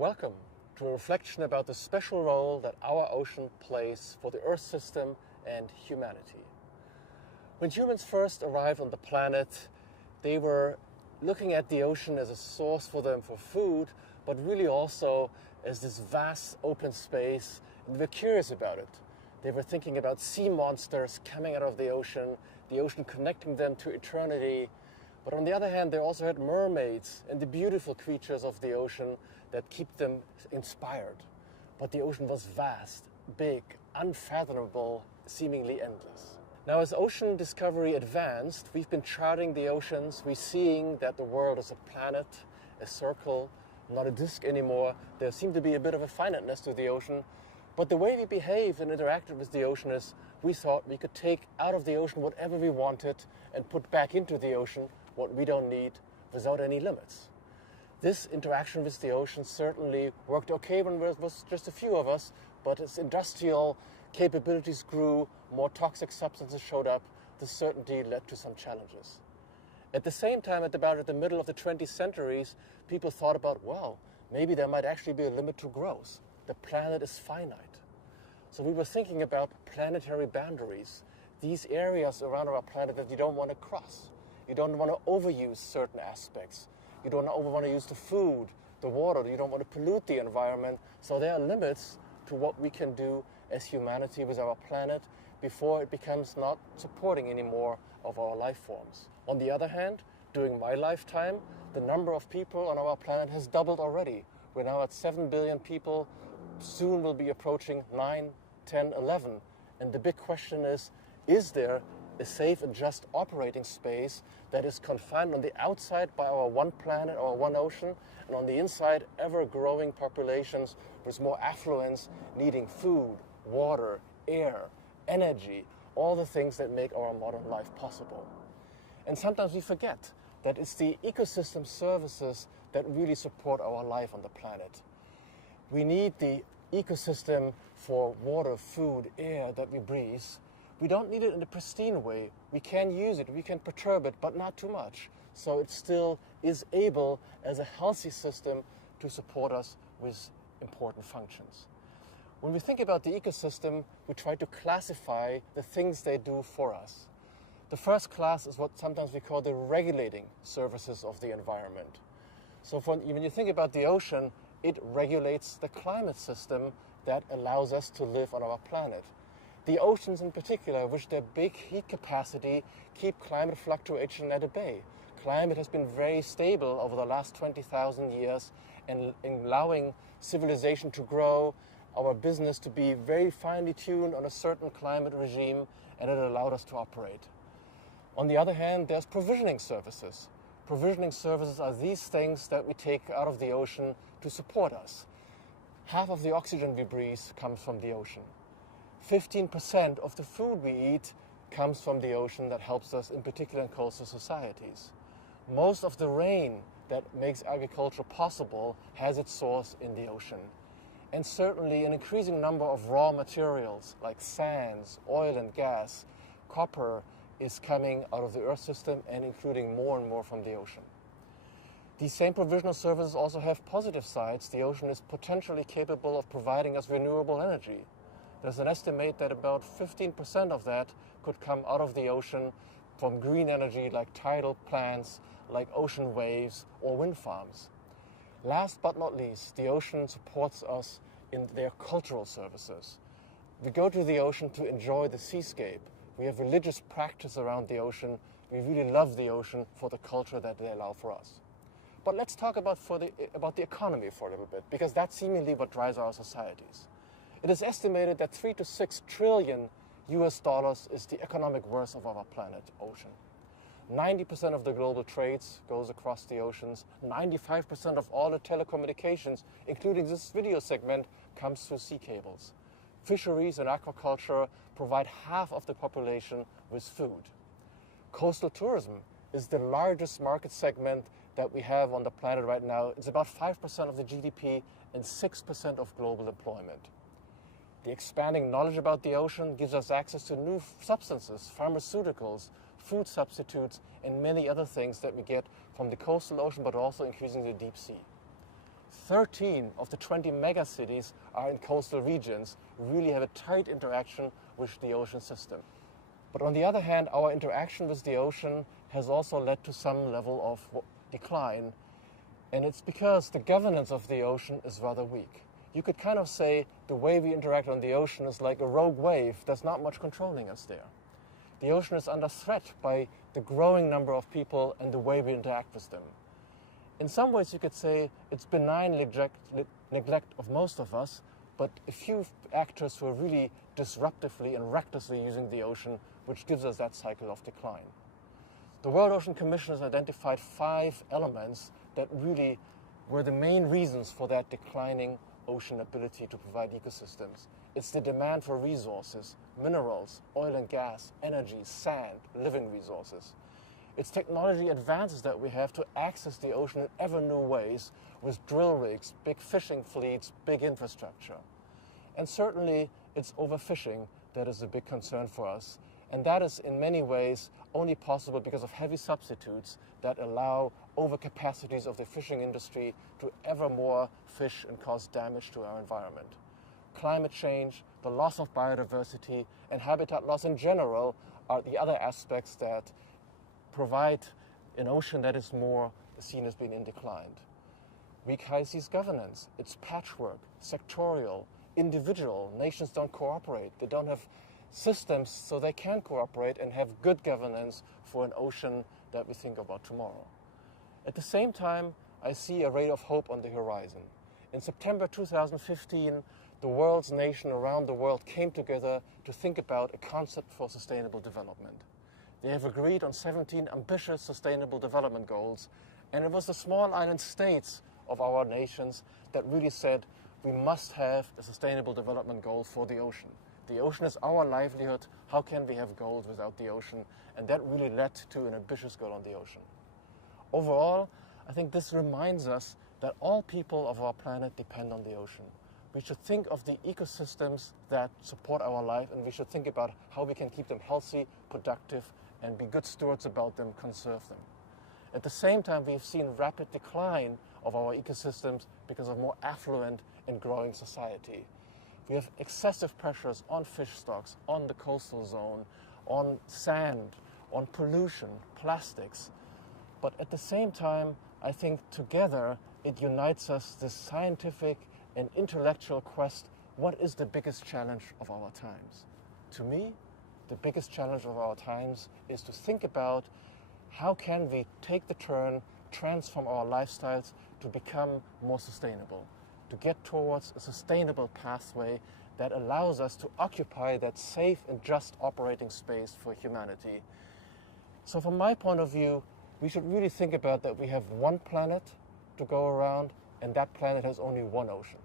Welcome to a reflection about the special role that our ocean plays for the Earth system and humanity. When humans first arrived on the planet, they were looking at the ocean as a source for them for food, but really also as this vast open space, and they were curious about it. They were thinking about sea monsters coming out of the ocean connecting them to eternity. But on the other hand, they also had mermaids and the beautiful creatures of the ocean that keep them inspired. But the ocean was vast, big, unfathomable, seemingly endless. Now, as ocean discovery advanced, we've been charting the oceans. We're seeing that the world is a planet, a circle, not a disk anymore. There seemed to be a bit of a finiteness to the ocean. But the way we behaved and interacted with the ocean is we thought we could take out of the ocean whatever we wanted and put back into the ocean what we don't need without any limits. This interaction with the ocean certainly worked okay when there was just a few of us, but as industrial capabilities grew, more toxic substances showed up, the certainty led to some challenges. At the same time, at the middle of the 20th centuries, people thought about, well, maybe there might actually be a limit to growth. The planet is finite. So we were thinking about planetary boundaries, these areas around our planet that you don't want to cross. You don't want to overuse certain aspects. You don't want to use the food, the water. You don't want to pollute the environment. So there are limits to what we can do as humanity with our planet before it becomes not supporting any more of our life forms. On the other hand, during my lifetime, the number of people on our planet has doubled already. We're now at 7 billion people. Soon we'll be approaching 9, 10, 11. And the big question is there a safe and just operating space that is confined on the outside by our one planet or one ocean, and on the inside, ever-growing populations with more affluence needing food, water, air, energy, all the things that make our modern life possible. And sometimes we forget that it's the ecosystem services that really support our life on the planet. We need the ecosystem for water, food, air that we breathe. We don't need it in a pristine way. We can use it, we can perturb it, but not too much. So it still is able, as a healthy system, to support us with important functions. When we think about the ecosystem, we try to classify the things they do for us. The first class is what sometimes we call the regulating services of the environment. So when you think about the ocean, it regulates the climate system that allows us to live on our planet. The oceans in particular, with their big heat capacity, keep climate fluctuation at bay. Climate has been very stable over the last 20,000 years and allowing civilization to grow, our business to be very finely tuned on a certain climate regime, and it allowed us to operate. On the other hand, there's provisioning services. Provisioning services are these things that we take out of the ocean to support us. Half of the oxygen we breathe comes from the ocean. 15% of the food we eat comes from the ocean that helps us, in particular in coastal societies. Most of the rain that makes agriculture possible has its source in the ocean. And certainly an increasing number of raw materials like sands, oil and gas, copper is coming out of the Earth system and including more and more from the ocean. These same provisional services also have positive sides. The ocean is potentially capable of providing us renewable energy. There's an estimate that about 15% of that could come out of the ocean from green energy like tidal plants, like ocean waves or wind farms. Last but not least, the ocean supports us in their cultural services. We go to the ocean to enjoy the seascape. We have religious practice around the ocean. We really love the ocean for the culture that they allow for us. But let's talk about the economy for a little bit, because that's seemingly what drives our societies. It is estimated that 3 to 6 trillion US dollars is the economic worth of our planet ocean. 90% of the global trades goes across the oceans. 95% of all the telecommunications, including this video segment, comes through sea cables. Fisheries and aquaculture provide half of the population with food. Coastal tourism is the largest market segment that we have on the planet right now. It's about 5% of the GDP and 6% of global employment. The expanding knowledge about the ocean gives us access to new substances, pharmaceuticals, food substitutes, and many other things that we get from the coastal ocean, but also increasingly the deep sea. 13 of the 20 megacities are in coastal regions, really have a tight interaction with the ocean system. But on the other hand, our interaction with the ocean has also led to some level of decline. And it's because the governance of the ocean is rather weak. You could kind of say the way we interact on the ocean is like a rogue wave. There's not much controlling us there. The ocean is under threat by the growing number of people and the way we interact with them. In some ways, you could say it's benign neglect of most of us, but a few actors who are really disruptively and recklessly using the ocean, which gives us that cycle of decline. The World Ocean Commission has identified 5 elements that really were the main reasons for that declining ocean ability to provide ecosystems. It's the demand for resources, minerals, oil and gas, energy, sand, living resources. It's technology advances that we have to access the ocean in ever new ways with drill rigs, big fishing fleets, big infrastructure. And certainly it's overfishing that is a big concern for us. And that is in many ways only possible because of heavy substitutes that allow overcapacities of the fishing industry to ever more fish and cause damage to our environment. Climate change, the loss of biodiversity, and habitat loss in general are the other aspects that provide an ocean that is more seen as being in decline. Weak high seas governance, it's patchwork, sectorial, individual. Nations don't cooperate. They don't have systems so they can cooperate and have good governance for an ocean that we think about tomorrow. At the same time, I see a ray of hope on the horizon. In September 2015, the world's nations around the world came together to think about a concept for sustainable development. They have agreed on 17 ambitious sustainable development goals, and it was the small island states of our nations that really said we must have a sustainable development goal for the ocean. The ocean is our livelihood. How can we have goals without the ocean? And that really led to an ambitious goal on the ocean. Overall, I think this reminds us that all people of our planet depend on the ocean. We should think of the ecosystems that support our life, and we should think about how we can keep them healthy, productive, and be good stewards about them, conserve them. At the same time, we've seen rapid decline of our ecosystems because of more affluent and growing society. We have excessive pressures on fish stocks, on the coastal zone, on sand, on pollution, plastics. But at the same time, I think together it unites us, this scientific and intellectual quest, what is the biggest challenge of our times? To me, the biggest challenge of our times is to think about how can we take the turn, transform our lifestyles to become more sustainable, to get towards a sustainable pathway that allows us to occupy that safe and just operating space for humanity. So from my point of view, we should really think about that we have one planet to go around, and that planet has only one ocean.